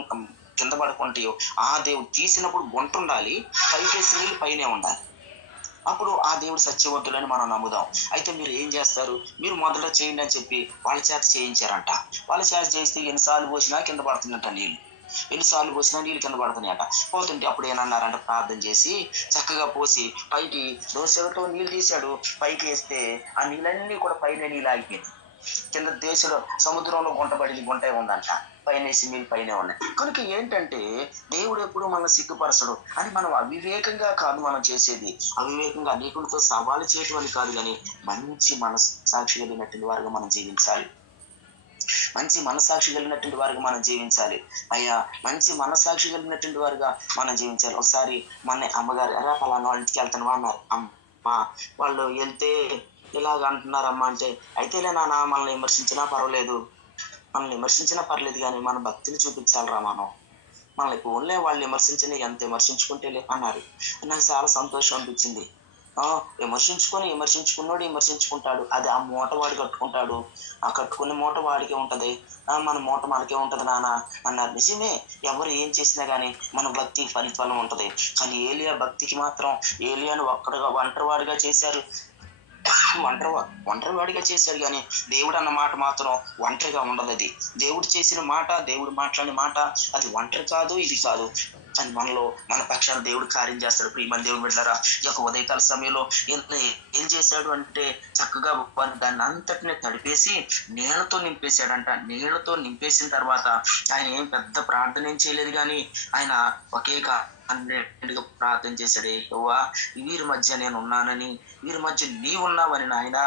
కింద పడకుంటాయో ఆ దేవుడు తీసినప్పుడు గుంట ఉండాలి, పైకేసి నీళ్ళు పైనే ఉండాలి. అప్పుడు ఆ దేవుడు సత్యవంతులని మనం నమ్ముదాం. అయితే మీరు ఏం చేస్తారు, మీరు మొదట చేయండి అని చెప్పి వాళ్ళ చేత చేయించారంట. వాళ్ళ చేత చేస్తే ఎన్నిసార్లు పోసినా కింద పడుతుందంట నీళ్ళు. ఎన్నిసార్లు పోసినా నీళ్ళు కింద పడుతున్నాయట. పోతుంటే అప్పుడు ఏమన్నారంట, ప్రార్థన చేసి చక్కగా పోసి పైకి దోశతో నీళ్ళు తీశాడు. పైకి వేస్తే ఆ నీళ్ళన్నీ కూడా పైన నీళ్ళు ఆగిపోయింది. కింద దేశంలో సముద్రంలో గుంట పడింది, గుంటే ఉందంట, పైనేసి మీరు పైనే ఉన్నాయి. కనుక ఏంటంటే దేవుడు ఎప్పుడు మనం సిగ్గుపరచడు అని మనం అవివేకంగా కాదు మనం చేసేది. అవివేకంగా అనేకులతో సవాలు చేయటం అని కాదు, కానీ మంచి మనస్సాక్షి కలిగినటువంటి వారుగా మనం జీవించాలి. మంచి మనస్సాక్షి కలిగినటువంటి వారుగా మనం జీవించాలి అయ్యా. మంచి మనస్సాక్షి కలిగినటువంటి వారుగా మనం జీవించాలి. ఒకసారి మన అమ్మగారు ఎరా పలానా వాళ్ళ ఇంటికి వెళ్తాను అన్నారు. అమ్మా వాళ్ళు వెళ్తే ఇలాగ అంటున్నారమ్మా అంటే, అయితేలే నాన్న, మనల్ని విమర్శించినా పర్వాలేదు, మనల్ని విమర్శించినా పర్లేదు, కానీ మన భక్తిని చూపించాలిరా మనం. మనల్ని ఓన్లే వాళ్ళు విమర్శించిన ఎంత విమర్శించుకుంటే అన్నారు. నాకు చాలా సంతోషం అనిపించింది. విమర్శించుకున్నాడు విమర్శించుకుంటాడు, అది ఆ మూట వాడు కట్టుకుంటాడు, ఆ కట్టుకునే మూట వాడికే ఉంటది, మన మూట మనకే ఉంటది నాన్న అన్నారు. నిజమే, ఎవరు ఏం చేసినా గానీ మన భక్తి ఫలితం ఉంటది. కానీ ఏలియా భక్తికి మాత్రం ఏలియాను ఒంటరివాడిగా చేశారు, ఒంటరివాడిగా చేశాడు. కానీ దేవుడు అన్న మాట మాత్రం ఒంటరిగా ఉండదు. అది దేవుడు చేసిన మాట, దేవుడు మాట్లాడిన మాట, అది ఒంటరి కాదు, ఇది కాదు. కానీ మనలో మన పక్షాన దేవుడు కార్యం చేస్తాడు. ప్రియమైన దేవుడు బిడ్డలారా, ఈ యొక్క ఉదయకాల సమయంలో ఏం చేశాడు అంటే చక్కగా దాన్ని అంతటిని తడిపేసి నీళ్లతో నింపేశాడంట. నీళ్లతో నింపేసిన తర్వాత ఆయన ఏం పెద్ద ప్రార్థన ఏం చేయలేదు, కానీ ఆయన ఒకే అన్నిటిగా ప్రార్థన చేశాడు. యెహోవా, వీరి మధ్య నేను ఉన్నానని, వీరి మధ్య నీవు ఉన్నావని నాయన,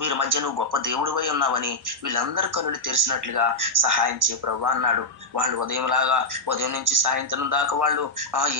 వీరి మధ్య నువ్వు గొప్ప దేవుడివై ఉన్నావని వీళ్ళందరి కనులు తెరిచినట్లుగా సహాయం చేయ ప్రభువా అన్నాడు. వాళ్ళు ఉదయం నుంచి సాయంత్రం దాకా వాళ్ళు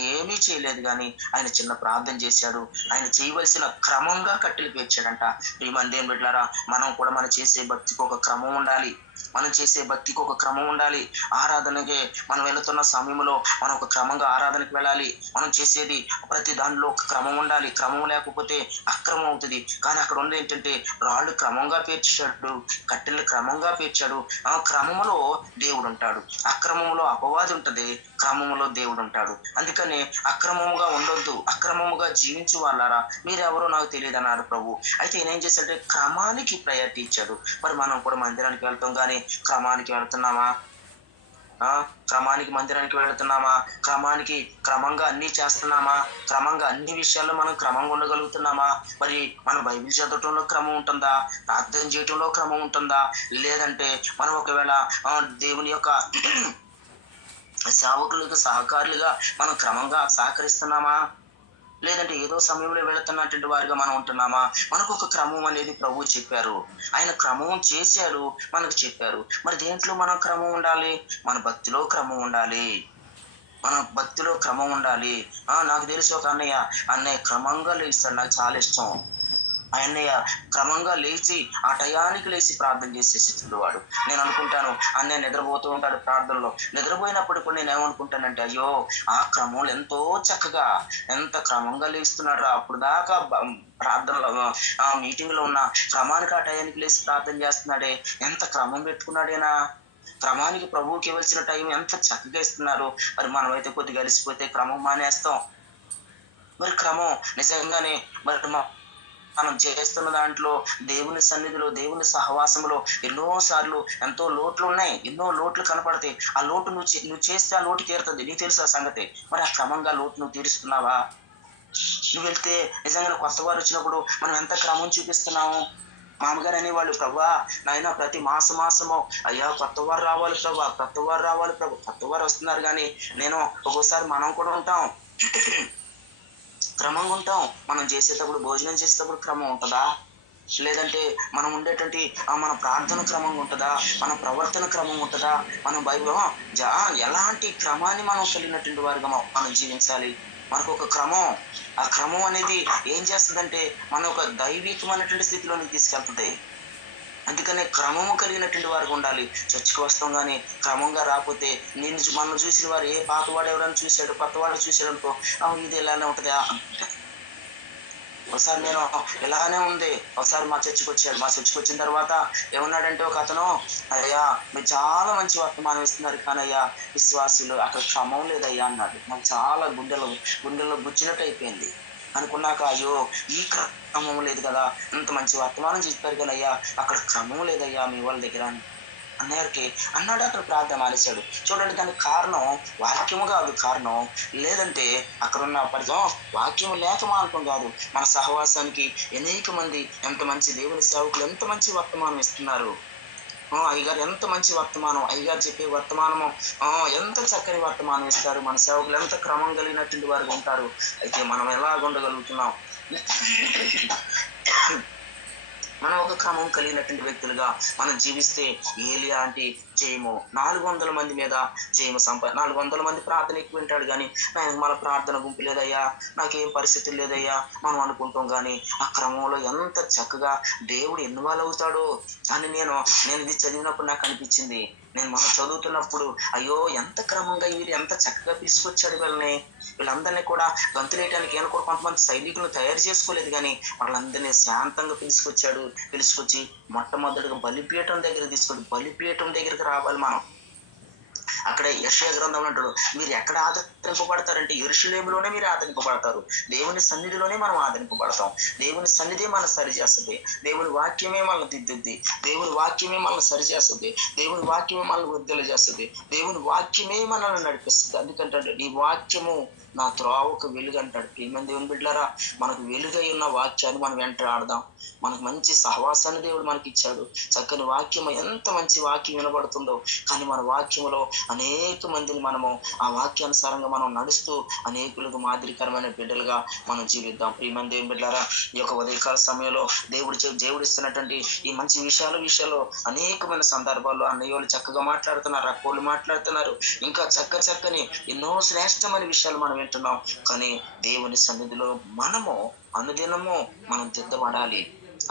ఏమీ చేయలేదు, కానీ ఆయన చిన్న ప్రార్థన చేశాడు. ఆయన చేయవలసిన క్రమంగా కట్టెలు పేర్చాడంట. ప్రియమైన దేవుని బిడ్డలారా, మనం కూడా మనం చేసే భక్తికి ఒక క్రమం ఉండాలి. మనం చేసే భక్తికి ఒక క్రమం ఉండాలి. ఆరాధనకి మనం వెళుతున్న సమయంలో మనం ఒక క్రమంగా ఆరాధనకి వెళ్ళాలి. మనం చేసేది ప్రతి దానిలో ఒక క్రమం ఉండాలి. క్రమం లేకపోతే అక్రమం అవుతుంది. కానీ అక్కడ ఉన్నది ఏంటంటే రాళ్ళు క్రమంగా పేర్చాడు, కట్టెలు క్రమంగా పేర్చాడు. ఆ క్రమంలో దేవుడు ఉంటాడు, అక్రమంలో అపవాది ఉంటది, క్రమంలో దేవుడు ఉంటాడు. అందుకని అక్రమముగా ఉండొద్దు, అక్రమముగా జీవించు వాళ్ళారా, మీరెవరో నాకు తెలియదు అన్నాడు ప్రభు. అయితే ఈయన ఏం చేశాడంటే క్రమానికి ప్రయారిటీ ఇచ్చాడు. మరి మనం కూడా మందిరానికి వెళ్తాం, కానీ క్రమానికి వెళ్తున్నామా? క్రమానికి మందిరానికి వెళుతున్నామా? క్రమంగా అన్ని చేస్తున్నామా? క్రమంగా అన్ని విషయాల్లో మనం క్రమంగా ఉండగలుగుతున్నామా? మరి మన బైబిల్ చదవటంలో క్రమం ఉంటుందా? ప్రార్థన చేయటంలో క్రమం ఉంటుందా? లేదంటే మనం ఒకవేళ దేవుని యొక్క సేవకులకు సహకారులుగా మనం క్రమంగా సహకరిస్తున్నామా? లేదంటే ఏదో సమయంలో వెళుతున్నటువంటి వారిగా మనం ఉంటున్నామా? మనకు ఒక క్రమం అనేది ప్రభువు చెప్పారు, ఆయన క్రమం చేశారు, మనకు చెప్పారు. మరి దేంట్లో మనం క్రమం ఉండాలి? మన భక్తిలో క్రమం ఉండాలి, మన భక్తిలో క్రమం ఉండాలి. నాకు తెలిసి ఒక అన్నయ్య క్రమంగా లేస్తాడు, నాకు చాలా ఇష్టం. అన్నయ్య క్రమంగా లేచి ఆ టయానికి లేచి ప్రార్థన చేసే స్థితిలో వాడు. నేను అనుకుంటాను అన్నయ్య నిద్రపోతూ ఉంటాడు ప్రార్థనలో. నిద్రపోయినప్పుడు కూడా నేను ఏమనుకుంటానంటే, అయ్యో ఆ క్రమంలో ఎంతో చక్కగా ఎంత క్రమంగా లేస్తున్నాడు రా. అప్పుడు దాకా ప్రార్థనలో మీటింగ్ లో ఉన్న క్రమానికి ఆ టయానికి లేచి ప్రార్థన చేస్తున్నాడే, ఎంత క్రమం పెట్టుకున్నాడేనా. క్రమానికి ప్రభువుకి ఇవ్వాల్సిన టైం ఎంత చక్కగా ఇస్తున్నారు. మరి మనమైతే కొద్దిగా కలిసిపోతే క్రమం మానేస్తాం. మరి క్రమం నిజంగానే మరి మనం చేస్తున్న దాంట్లో దేవుని సన్నిధిలో, దేవుని సహవాసంలో ఎన్నోసార్లు ఎంతో లోట్లు ఉన్నాయి, ఎన్నో లోట్లు కనపడతాయి. ఆ లోటు నువ్వు చేస్తే ఆ లోటు తీరుతుంది, నీకు తెలుసు ఆ సంగతి. మరి ఆ క్రమంగా లోటు నువ్వు తీరుస్తున్నావా? నువ్వు వెళ్తే నిజంగా కొత్త వారు వచ్చినప్పుడు మనం ఎంత క్రమం చూపిస్తున్నాము? మామగారు అనేవాళ్ళు, ప్రభా నాయన ప్రతి మాసము అయ్యా కొత్త వారు రావాలి ప్రభా, కొత్త వారు వస్తున్నారు. కానీ నేను ఒక్కోసారి మనం కూడా ఉంటాం, క్రమంగా ఉంటాం. మనం చేసేటప్పుడు, భోజనం చేసేటప్పుడు క్రమం ఉంటుందా? లేదంటే మనం ఉండేటువంటి మన ప్రార్థన క్రమంగా ఉంటుందా? మన ప్రవర్తన క్రమం ఉంటుందా? మనం బైబిల్ ఎలాంటి క్రమాన్ని మనం కలిగినటువంటి వారుగా మనం జీవించాలి. మనకు ఒక క్రమం, ఆ క్రమం అనేది ఏం చేస్తుందంటే మన ఒక దైవికమైనటువంటి స్థితిలోనికి తీసుకెళ్తుంది. అందుకనే క్రమము కలిగినటువంటి వారికి ఉండాలి. చర్చికి వస్తాం కానీ క్రమంగా రాకపోతే, మనం చూసిన వారు ఏ పాతవాడు ఎవరైనా చూశాడు, కొత్తవాడు చూశాడు అనుకో, ఇది ఇలానే ఉంటుంది. ఒకసారి నేను ఇలానే ఉంది, ఒకసారి మా చర్చికి వచ్చిన తర్వాత ఏమన్నాడంటే ఒక అతను, అయ్యా మీరు చాలా మంచి వర్తమానం ఇస్తున్నారు, కానీ అయ్యా విశ్వాసులు అక్కడ క్రమం లేదయ్యా అన్నాడు. నాకు చాలా గుండెల్లో గుచ్చినట్టు అయిపోయింది. అనుకున్నాక అయ్యో ఈ క్రమం లేదు కదా, ఇంత మంచి వర్తమానం చెప్పారు కదా అయ్యా, అక్కడ క్రమం లేదయ్యా మీ వాళ్ళ దగ్గర. అన్నయ్యకి అన్నాడు, అక్కడ ప్రార్థన మానేశాడు. చూడండి, దానికి కారణం వాక్యము కాదు కారణం, లేదంటే అక్కడ ఉన్న వాక్యం లేక మానటం కాదు. మన సహవాసానికి అనేక మంది ఎంత మంచి దేవుని సేవకులు ఎంత మంచి వర్తమానం ఇస్తున్నారు. అయ్యగారు ఎంత మంచి వర్తమానం, అయ్యగారు చెప్పే వర్తమానము ఎంత చక్కని వర్తమానం ఇస్తారు. మన సేవకులు ఎంత క్రమం కలిగినటువంటి వారు ఉంటారు. అయితే మనం ఎలా ఉండగలుగుతున్నాం? మనం ఒక క్రమం కలిగినటువంటి వ్యక్తులుగా మనం జీవిస్తే ఏలియా అంటే జయము, 400 మంది మీద జయము 400 మంది ప్రార్థన ఎక్కువ వింటాడు కానీ నాకు మన ప్రార్థన గుంపు లేదయ్యా, నాకేం పరిస్థితులు లేదయ్యా మనం అనుకుంటాం. కానీ ఆ క్రమంలో ఎంత చక్కగా దేవుడు ఇన్వాల్వ్ అవుతాడో అని నేను ఇది చదివినప్పుడు నాకు అనిపించింది. మనం చదువుతున్నప్పుడు అయ్యో ఎంత క్రమంగా వీరు ఎంత చక్కగా తీసుకొచ్చాడు వీళ్ళందరినీ కూడా గంతులేయడానికి ఏమో కొంతమంది సైనికులను తయారు చేసుకోలేదు, కానీ వాళ్ళందరినీ శాంతంగా పిలుచుకొచ్చి మొట్టమొదటిగా బలిపీఠం దగ్గరికి రావాలి మనం. అక్కడ యెషయా గ్రంథం అంటాడు, మీరు ఎక్కడ ఆదరింపబడతారంటే యెరూషలేములోనే మీరు ఆదరింపబడతారు. దేవుని సన్నిధిలోనే మనం ఆదరింపబడతాం. దేవుని సన్నిధి మనం సరిచేస్తుంది. దేవుని వాక్యమే మనల్ని దిద్దుద్ది. దేవుని వాక్యమే మనల్ని సరిచేస్తుంది. దేవుని వాక్యమే మనల్ని వృద్ధులు చేస్తుంది. దేవుని వాక్యమే మనల్ని నడిపిస్తుంది. అందుకంటే నీ వాక్యము నా త్రోవకు వెలుగు అంటాడు. ప్రియమైన దేవుని బిడ్డలారా, మనకు వెలుగై ఉన్న వాక్యాన్ని మనం వెంటాడదాం. మనకు మంచి సహవాసాన్ని దేవుడు మనకి ఇచ్చాడు. చక్కని వాక్యం, ఎంత మంచి వాక్యం వినబడుతుందో, కానీ మన వాక్యములో అనేక మందిని మనము ఆ వాక్యానుసారంగా మనం నడుస్తూ అనేకులకు మాదిరికరమైన బిడ్డలుగా మనం జీవిద్దాం. ప్రియమైన దేవుని బిడ్డలారా, ఈ యొక్క ఉదయకాల సమయంలో దేవుడు ఇస్తున్నటువంటి ఈ మంచి విషయాలు అనేకమైన సందర్భాల్లో అన్నయ్యోళ్ళు చక్కగా మాట్లాడుతున్నారు, అక్కోళ్ళు మాట్లాడుతున్నారు, ఇంకా చక్కని ఎన్నో శ్రేష్టమైన విషయాలు మనం వింటున్నాం. కానీ దేవుని సన్నిధిలో మనము అనుదినము మనం దిద్దబడాలి.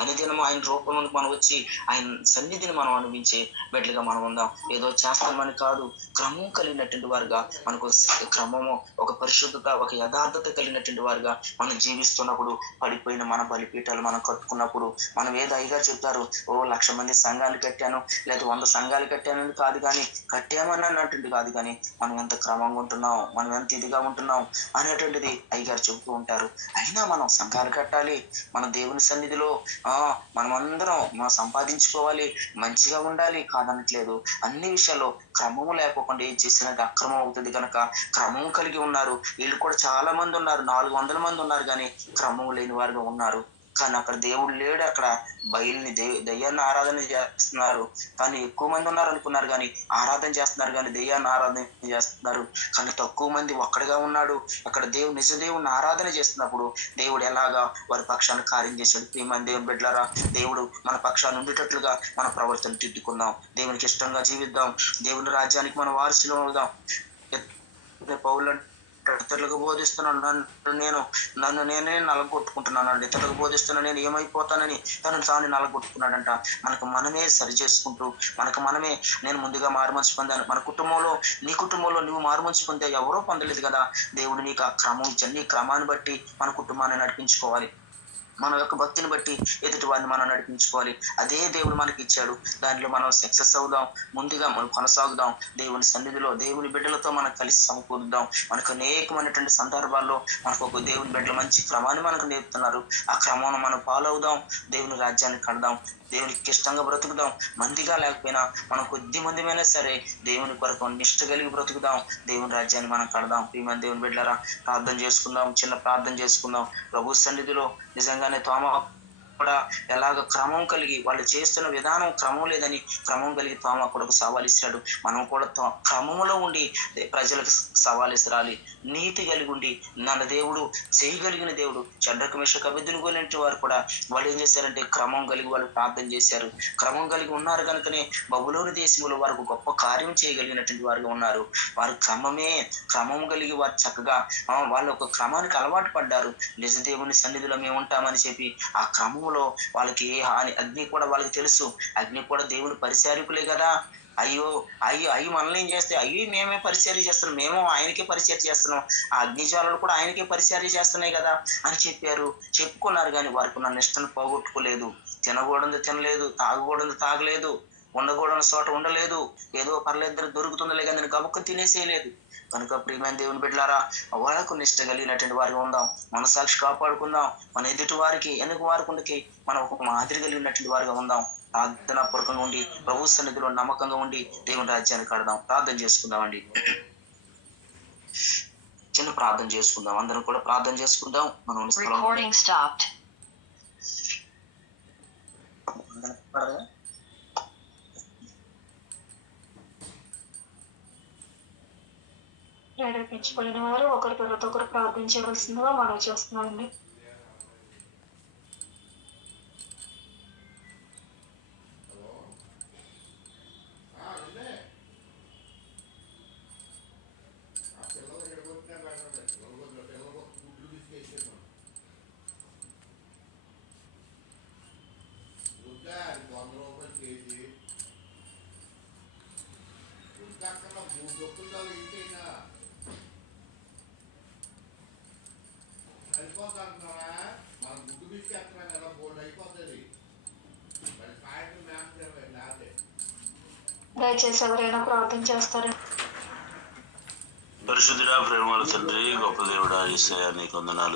అనుదినము ఆయన రూపంలోకి మనం వచ్చి ఆయన సన్నిధిని మనం అనుభవించే బిడ్డలుగా మనం ఉందాం. ఏదో చేస్తామని కాదు, క్రమం కలిగినటువంటి వారుగా, మనకు క్రమము, ఒక పరిశుద్ధత, ఒక యథార్థత కలిగినటువంటి వారుగా మనం జీవిస్తున్నప్పుడు, పడిపోయిన మన బలిపీఠాలు మనం కట్టుకున్నప్పుడు, మనం ఏదో అయ్యగా చెప్తారు, 1,00,000 మంది సంఘాలు కట్టాను లేదా 100 సంఘాలు కట్టానని కాదు, కానీ కట్టామని అన్నటువంటి కాదు, కానీ మనం ఎంత క్రమంగా ఉంటున్నాం, మనం ఎంత ఇదిగా ఉంటున్నాం అనేటువంటిది అయ్యగారు చెబుతూ ఉంటారు. అయినా మనం సంఘాలు కట్టాలి, మన దేవుని సన్నిధిలో మనమందరం మనం సంపాదించుకోవాలి, మంచిగా ఉండాలి, కాదనట్లేదు. అన్ని విషయాల్లో క్రమము లేకపోకుండా ఏం చేసినట్టు అక్రమం అవుతుంది. కనుక క్రమం కలిగి ఉన్నారు. వీళ్ళు కూడా చాలా మంది ఉన్నారు, 400 మంది ఉన్నారు, కానీ క్రమం లేని వారుగా ఉన్నారు. కానీ అక్కడ దేవుడు లేడు. అక్కడ బయలుని దెయ్యాన్ని ఆరాధన చేస్తున్నారు. కానీ ఎక్కువ మంది ఉన్నారు అనుకున్నారు, కానీ ఆరాధన చేస్తున్నారు, కానీ దెయ్యాన్ని ఆరాధన చేస్తున్నారు. కానీ తక్కువ మంది ఒక్కడిగా ఉన్నాడు. అక్కడ నిజ దేవుడిని ఆరాధన చేస్తున్నప్పుడు దేవుడు ఎలాగా వారి పక్షాన్ని కార్యం చేశాడు. ప్రియమైన దేవుని బిడ్డలారా, దేవుడు మన పక్షాన్ని ఉండేటట్లుగా మన ప్రవర్తన దిద్దుకుందాం. దేవునికి ఇష్టంగా జీవిద్దాం. దేవుని రాజ్యానికి మనం వారసులు అవుదాం. పౌలు ఇతరులకు బోధిస్తున్నాను, నన్ను నేనే నలగొట్టుకుంటున్నానండి. ఇతరులకు బోధిస్తున్నా నేను ఏమైపోతానని తాను నలగొట్టుకున్నాడంట. మనమే సరి చేసుకుంటూ మనమే, నేను ముందుగా మారుమనసు పొందాను. మన కుటుంబంలో, నీ కుటుంబంలో నువ్వు మారుమనసు పొందే ఎవరో పొందలేదు కదా. దేవుడు నీకు ఆ క్రమం ఇచ్చాడు. నీ క్రమాన్ని బట్టి మన కుటుంబాన్ని నడిపించుకోవాలి. మన యొక్క భక్తిని బట్టి ఎదుటి వారిని మనం నడిపించుకోవాలి. అదే దేవుడు మనకి ఇచ్చాడు. దానిలో మనం సక్సెస్ అవుదాం, ముందుగా మనం కొనసాగుదాం. దేవుని సన్నిధిలో దేవుని బిడ్డలతో మనం కలిసి సమకూరుద్దాం. మనకు అనేకమైనటువంటి సందర్భాల్లో మనకు ఒక దేవుని బిడ్డలు మంచి క్రమాన్ని మనకు నేర్పుతున్నారు. ఆ క్రమాన్ని మనం ఫాలో అవుదాం. దేవుని రాజ్యాన్ని కడదాం. దేవునికి ఇష్టంగా బ్రతుకుదాం. మందిగా లేకపోయినా మనం కొద్ది మందిమైనా సరే దేవుని కొరకు నిష్ట కలిగి బ్రతుకుదాం. దేవుని రాజ్యాన్ని మనం కడదాం. ప్రియమైన దేవుని బిడ్డలారా, ప్రార్థన చేసుకుందాం. చిన్న ప్రార్థన చేసుకుందాం. ప్రభు సన్నిధిలో నిజంగానే తోమా కూడా ఎలాగ క్రమం కలిగి, వాళ్ళు చేస్తున్న విధానం క్రమం లేదని క్రమం కలిగి తోమా కూడా ఒక సవాల్ ఇస్తాడు. మనం కూడా క్రమంలో ఉండి ప్రజలకు సవాల్ ఇస్తాలి. నీతి కలిగి ఉండి, మన దేవుడు చేయగలిగిన దేవుడు. షడ్రకు మెషకు అబేద్నెగోలాంటి వారు కూడా వాళ్ళు ఏం చేశారంటే క్రమం కలిగి వాళ్ళు ప్రార్థన చేశారు. క్రమం కలిగి ఉన్నారు కనుకనే బబులోను దేశంలో వారికి గొప్ప కార్యం చేయగలిగినటువంటి వారుగా ఉన్నారు. వారు క్రమం కలిగి వారు చక్కగా వాళ్ళు ఒక క్రమానికి అలవాటు పడ్డారు. నిజ దేవుని సన్నిధిలో మేము ఉంటామని చెప్పి ఆ క్రమంలో వాళ్ళకి ఏ హాని, అగ్ని కూడా వాళ్ళకి తెలుసు. అగ్ని కూడా దేవుని పరిచారకులే కదా. అయ్యో మనల్ని ఏం చేస్తే, మేమే పరిచర్య చేస్తున్నాం, మేము ఆయనకే పరిచర్య చేస్తున్నాం, ఆ అగ్నిజ్వాలలు కూడా ఆయనకే పరిచర్య చేస్తున్నాయి కదా అని చెప్పుకున్నారు. కానీ వారికి ఉన్న నిష్టను పోగొట్టుకోలేదు. తినకూడదు తినలేదు, తాగకూడదు తాగలేదు, ఉండకూడని చోట ఉండలేదు. ఏదో పర్లేదు దొరుకుతుందిలే కానీ నేను గబుక్క తినేసేయలేదు. కనుక ప్రియమైన దేవుని బిడ్డలారా, వాళ్ళకు నిష్ట కలిగినటువంటి వారిగా ఉందాం. మనసాక్షి కాపాడుకుందాం. మన ఎదుటి వారికి, వెనుక వారికి మనం ఒక మాదిరి కలిగినటువంటి వారిగా ఉందాం. ప్రార్థనాపూర్వకంగా ఉండి ప్రభు సన్నిధిలో నమ్మకంగా ఉండి దేవుని రాజ్యాన్ని కడదాం. ప్రార్థన చేసుకుందామండి. చిన్న ప్రార్థన చేసుకుందాం. అందరం కూడా ప్రార్థన చేసుకుందాం. మనం Recording stopped. ప్రేరేపించబడిన వారు ఒకరి తర్వాత ఒకరు ప్రార్థించవలసిందిగా మనవి చేస్తున్నామండి. దయచేసి ఎవరైనా ప్రార్థన చేస్తారని. పరిశుద్ధుడా, ప్రేమల తండ్రి, గొప్ప దేవుడా యేసయ్యా, నీకు వందనాలు